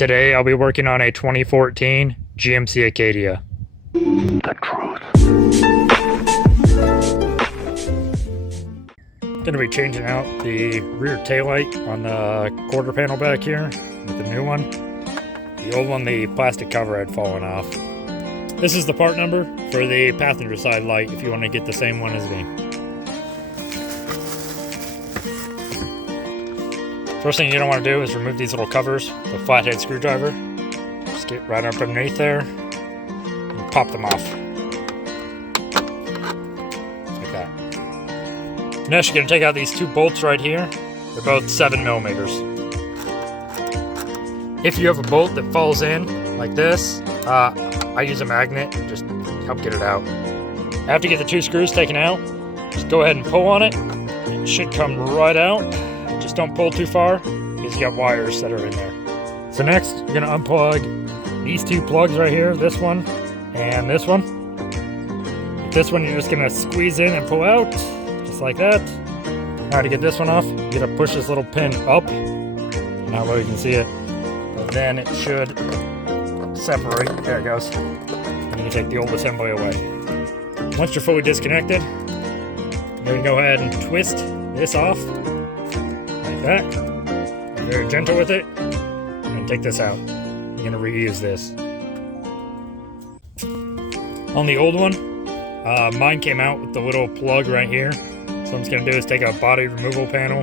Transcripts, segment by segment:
Today I'll be working on a 2014 GMC Acadia. The truth. Going to be changing out the rear taillight on the quarter panel back here with the new one. The old one, the plastic cover had fallen off. This is the part number for the passenger side light if you want to get the same one as me. First thing you don't want to do is remove these little covers, the flathead screwdriver. Just get right up underneath there and pop them off. Like that. Next you're going to take out these two bolts right here. They're both 7mm. If you have a bolt that falls in like this, I use a magnet to just help get it out. After you get the two screws taken out, just go ahead and pull on it. It should come right out. Just don't pull too far because you got wires that are in there. So next, you're going to unplug these two plugs right here, this one and this one. With this one, you're just going to squeeze in and pull out, just like that. Now to get this one off, you got to push this little pin up. Not where you can see it, but then it should separate. There it goes. And you can take the old assembly away. Once you're fully disconnected, you can go ahead and twist this off. That. Very gentle with it, and take this out. You're going to reuse this. On the old one, mine came out with the little plug right here. So what I'm just going to do is take a body removal panel,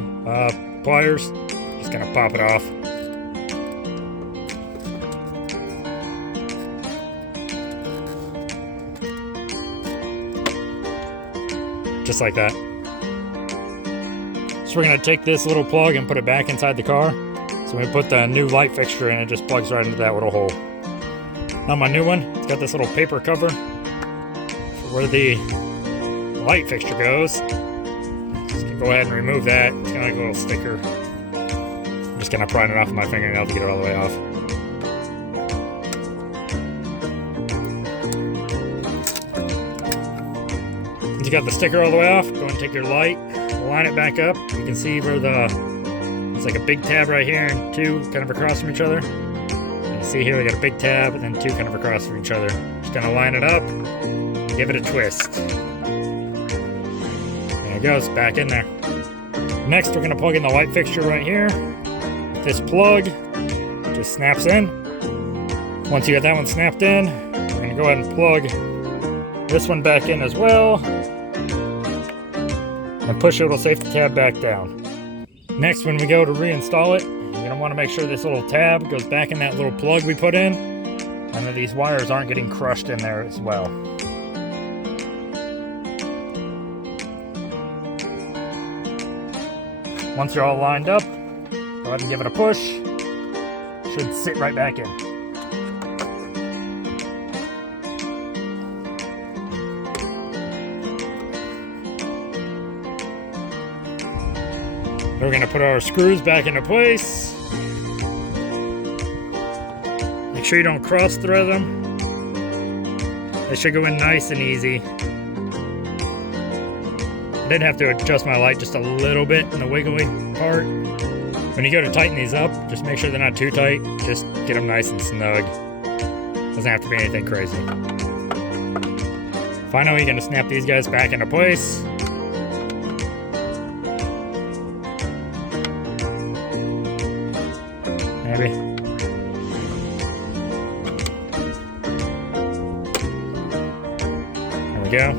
pliers, just going to pop it off. Just like that. So we're going to take this little plug and put it back inside the car. So when we put the new light fixture in, it just plugs right into that little hole. On my new one, it's got this little paper cover for where the light fixture goes. Just going to go ahead and remove that. It's kind of like a little sticker. I'm just going to pry it off with my fingernail to get it all the way off. Once you got the sticker all the way off, go and take your light. Line it back up. You can see where it's like a big tab right here and two kind of across from each other. You see here we got a big tab and then two kind of across from each other. Just gonna line it up, give it a twist. There it goes, back in there. Next we're gonna plug in the light fixture right here. This plug just snaps in. Once you got that one snapped in, we're gonna go ahead and plug this one back in as well. And push the little safety tab back down. Next, when we go to reinstall it, you're going to want to make sure this little tab goes back in that little plug we put in, and that these wires aren't getting crushed in there as well. Once you're all lined up, go ahead and give it a push. Should sit right back in. We're going to put our screws back into place. Make sure you don't cross thread them. They should go in nice and easy. I did have to adjust my light just a little bit in the wiggly part. When you go to tighten these up, just make sure they're not too tight. Just get them nice and snug. Doesn't have to be anything crazy. Finally, you're going to snap these guys back into place. Maybe. There we go.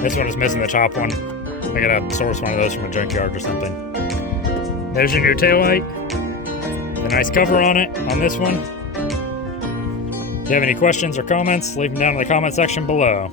This one is missing the top one. I gotta source one of those from a junkyard or something. There's your new taillight. The nice cover on it, on this one. If you have any questions or comments, leave them down in the comment section below.